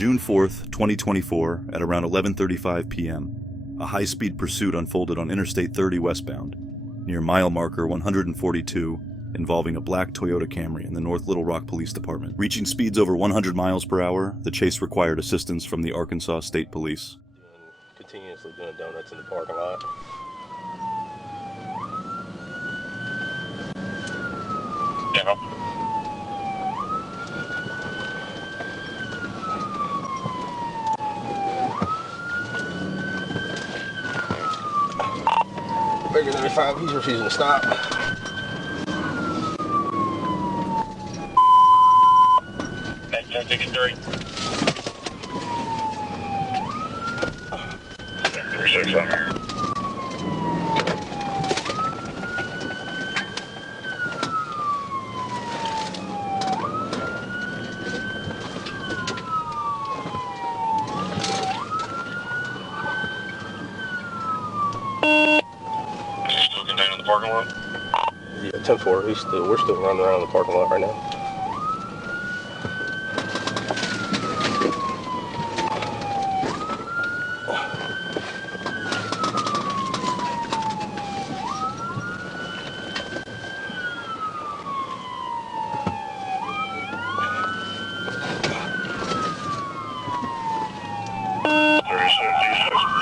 June 4th, 2024, at around 11:35 p.m., a high-speed pursuit unfolded on Interstate 30 westbound, near mile marker 142, involving a black Toyota Camry in the North Little Rock Police Department. Reaching speeds over 100 miles per hour, the chase required assistance from the Arkansas State Police. Continuously doing donuts in the parking lot. Yeah. Bigger than 5, he's refusing to stop. Next time, ticket 3. 36 on there. Parking lot? Yeah, 10-4. We're still running around the parking lot right now.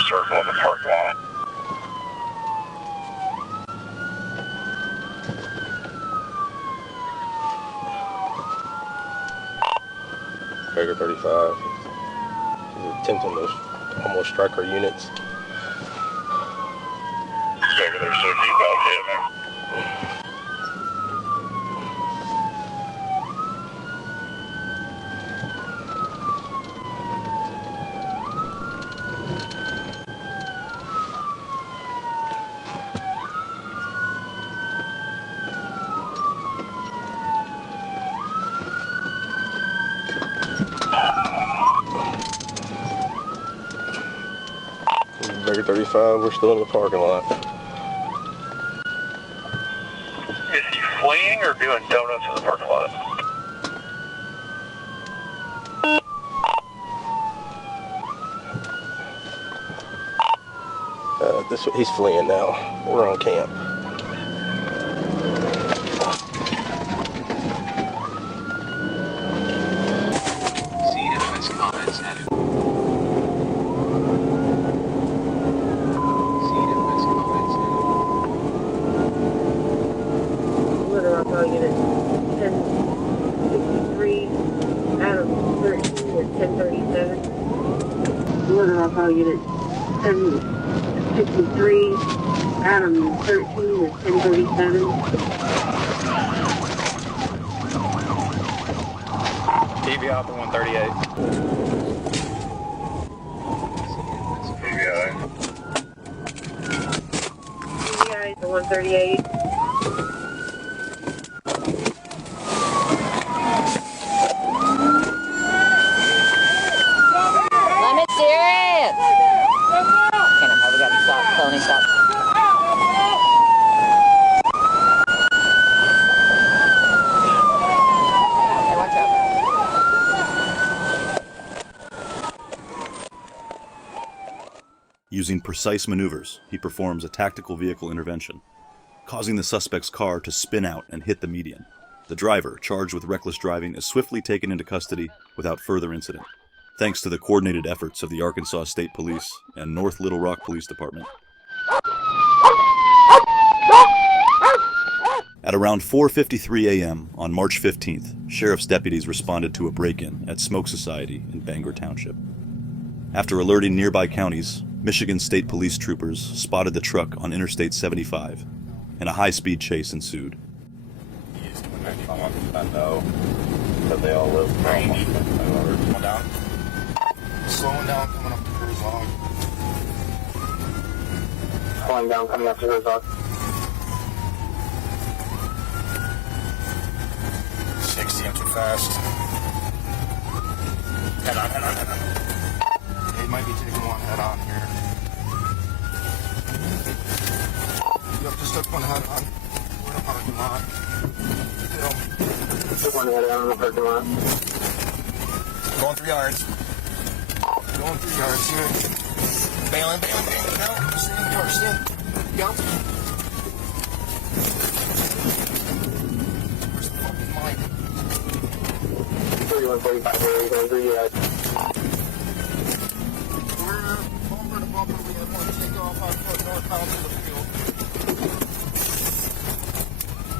Circle in the parking lot. Figure 35. He's attempting to almost strike our units. Figure there's 60 about hit, man. Figure 35, we're still in the parking lot. Is he fleeing or doing donuts in the parking lot? He's fleeing now. We're on camp. Unit 1063, Adam 13 at 1037. Northern Ohio Unit 1063, Adam 13 at 1037. TV out for 138. TVI for 138. Stop. Hey, watch out. Using precise maneuvers, he performs a tactical vehicle intervention, causing the suspect's car to spin out and hit the median. The driver, charged with reckless driving, is swiftly taken into custody without further incident, thanks to the coordinated efforts of the Arkansas State Police and North Little Rock Police Department. At around 4:53 a.m. on March 15th, sheriff's deputies responded to a break-in at Smoke Society in Bangor Township. After alerting nearby counties, Michigan State Police troopers spotted the truck on Interstate 75, and a high-speed chase ensued. I know that they all live from down. Slowing down, coming up to cruise log. Slowing down, coming up to cruise log. 60, I'm too fast. Head on. They might be taking one head on here. Yep, just took one head on. We're in a parking lot. Took one head on in the parking lot. Going 3 yards. Going 3 yards here. Bailing. No, stand. Yep. Where's the fucking mic? 3145, going 3 yards. We're bumper to bumper. We have one take off on foot northbound to the field.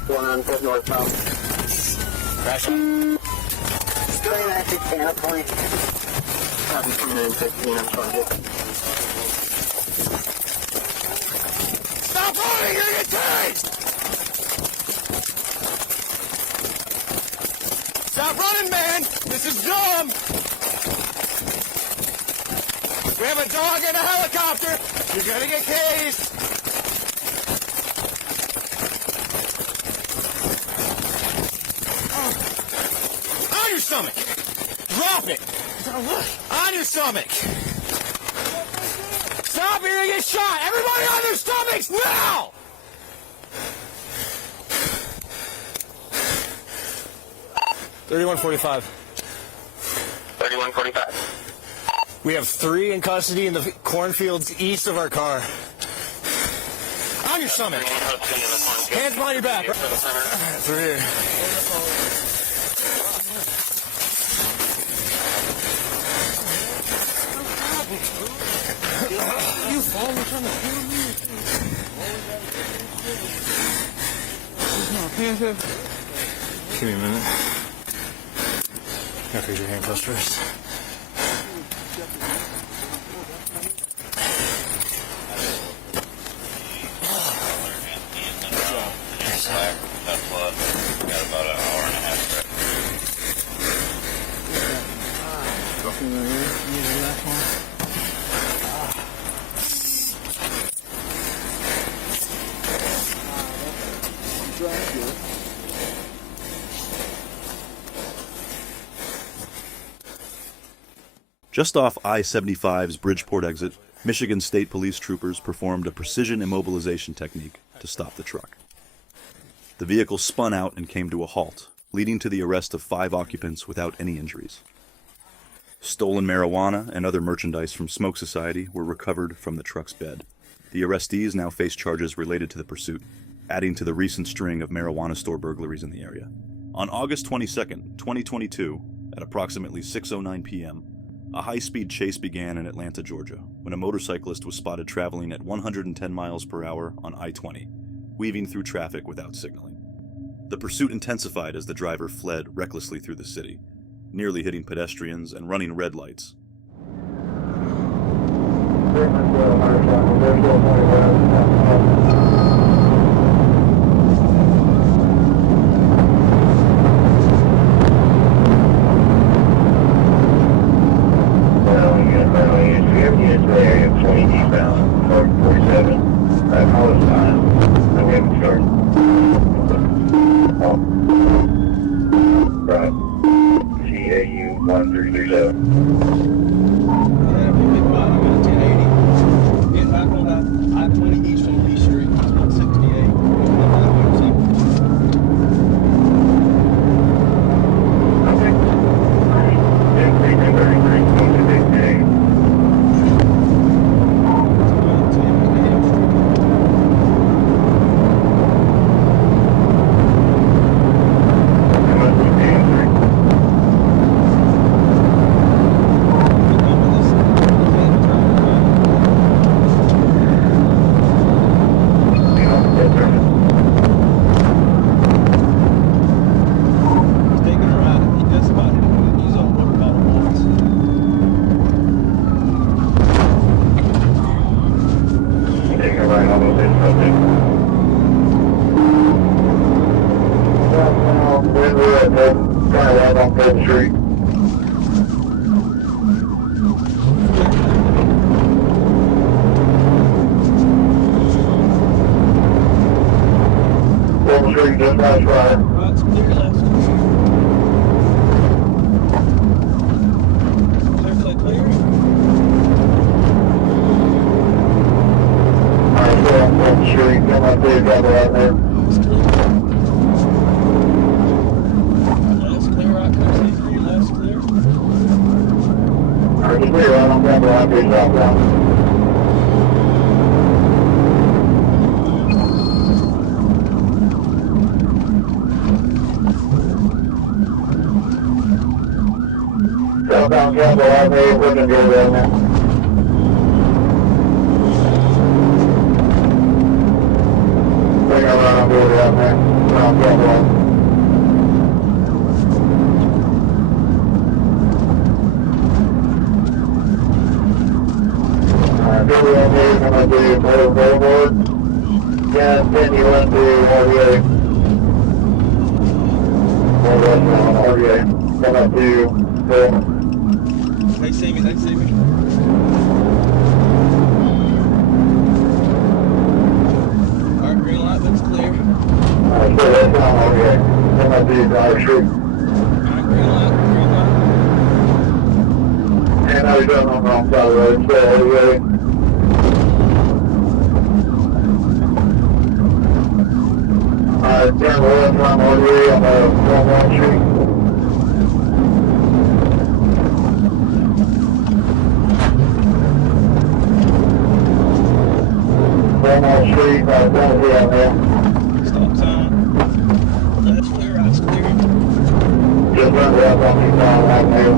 1 on foot northbound. Crash. Going at 16, up point. Copy, 2915, I'm sorry. Stop running, you're gonna get tased! Stop running, man! This is dumb! We have a dog in a helicopter! You're gonna get tased! On your stomach! Drop it! On your stomach! Stop, you're gonna get shot! Everybody on their stomachs now! $31.45. 3145. We have 3 in custody in the cornfields east of our car. On your stomach. Hands behind your back. Through here. You fall trying to kill me. Give me a minute. Gotta freeze your handcuffs first. Got about an hour and a half. Just off I-75's Bridgeport exit, Michigan State Police troopers performed a precision immobilization technique to stop the truck. The vehicle spun out and came to a halt, leading to the arrest of 5 occupants without any injuries. Stolen marijuana and other merchandise from Smoke Society were recovered from the truck's bed. The arrestees now face charges related to the pursuit, adding to the recent string of marijuana store burglaries in the area. On August 22nd, 2022, at approximately 6:09 p.m., a high-speed chase began in Atlanta, Georgia, when a motorcyclist was spotted traveling at 110 miles per hour on I-20, weaving through traffic without signaling. The pursuit intensified as the driver fled recklessly through the city, nearly hitting pedestrians and running red lights. Southbound Campbell Highway, we're gonna go down there. We're gonna run and go down there. Around Campbell. Go down there, come up to Motor Boulevard. Yeah, then you run to RDA. RDA. Come up to They see me, they see me. Alright, green light looks clear. Alright, so that's not RDA. Come up to Dollar Street. Alright, green light, green light. And now you're done on the wrong side of the road, so RDA. Turn left on RDA on Wall Street. Wall Street, don't be out there. Stop sign. Left's clear, right's clear. Just run left on the side avenue.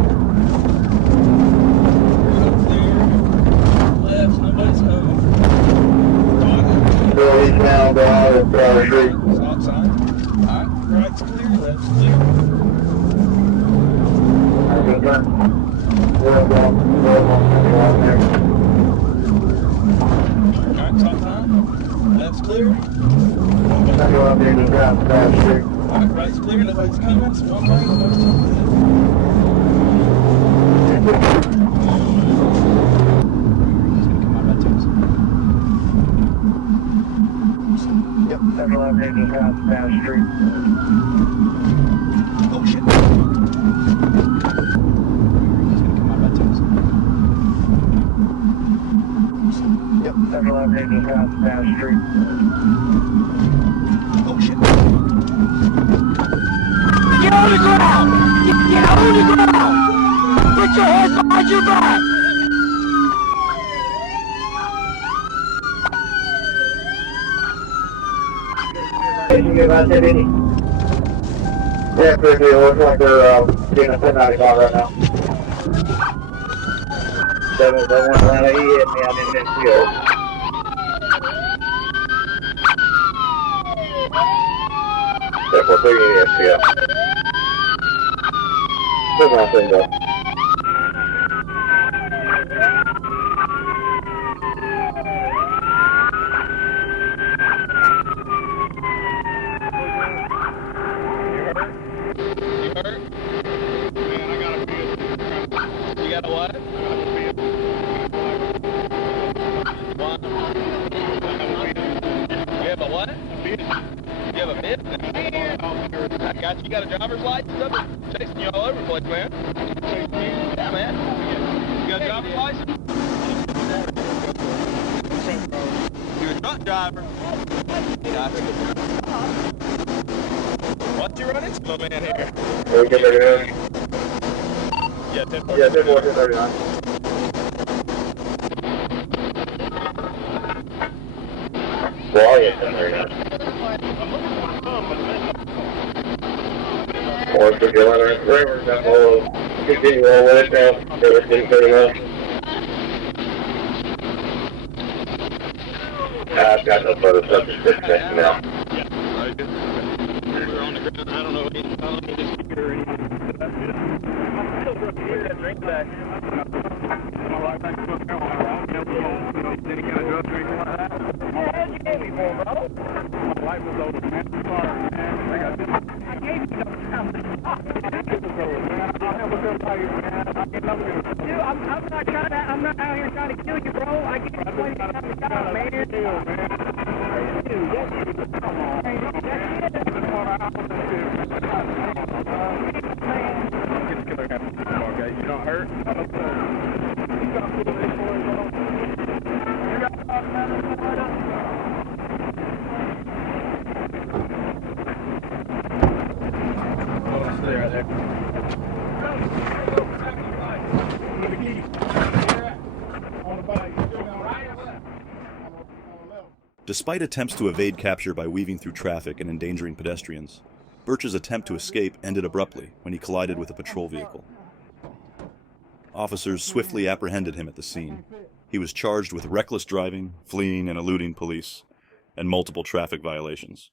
Clear. Left, nobody's coming. Still eastbound down at Dollar Street. Stop sign. Alright, right's clear, left's clear. Good turn. Left on there. Alright, stop sign. Left's clear. Now you want me to drive down the street. Alright, right's clear, nobody's coming. It's one way, nobody's coming. Yep, that's what I'm heading down the street. Oh shit. Yep, that's what I'm heading down the street. Oh shit. Get on the ground! Get on the ground! Put your hands behind your back! You get about 1080? Yeah, pretty good. Looks like they're getting a 1095 right now. That one around, he hit me out in this field. That's what they're getting SPL. That's my thing though. You got a what? You have a what? You have a bid? I got you. You got a driver's license? I'm chasing you all over the place, man. Yeah, man. You got a driver's license? You're a truck driver. Gotcha. What you running into, my man, here? Are we good ready to go? Yeah, 10 Yeah, 10-4, 1039. Well, yeah, 1039. Or if you're running around forever, then we'll continue on with it now. Go to 1039. I've got no further subject now. Very good. We were on the ground. I don't know what this speaker or anything. Where's that drink back? Any kind of drug drink like that? What you gave me for, bro? My light was over, man. Sorry, man. I got this. I gave you something. It was over, man. I'll have a good fight, man. I get nothing. Dude, I'm not out here trying to kill you, bro. I get you $20 man. Dude, that's come on. Okay, you don't hurt? Hold on, stay right there. Despite attempts to evade capture by weaving through traffic and endangering pedestrians, Birch's attempt to escape ended abruptly when he collided with a patrol vehicle. Officers swiftly apprehended him at the scene. He was charged with reckless driving, fleeing and eluding police, and multiple traffic violations.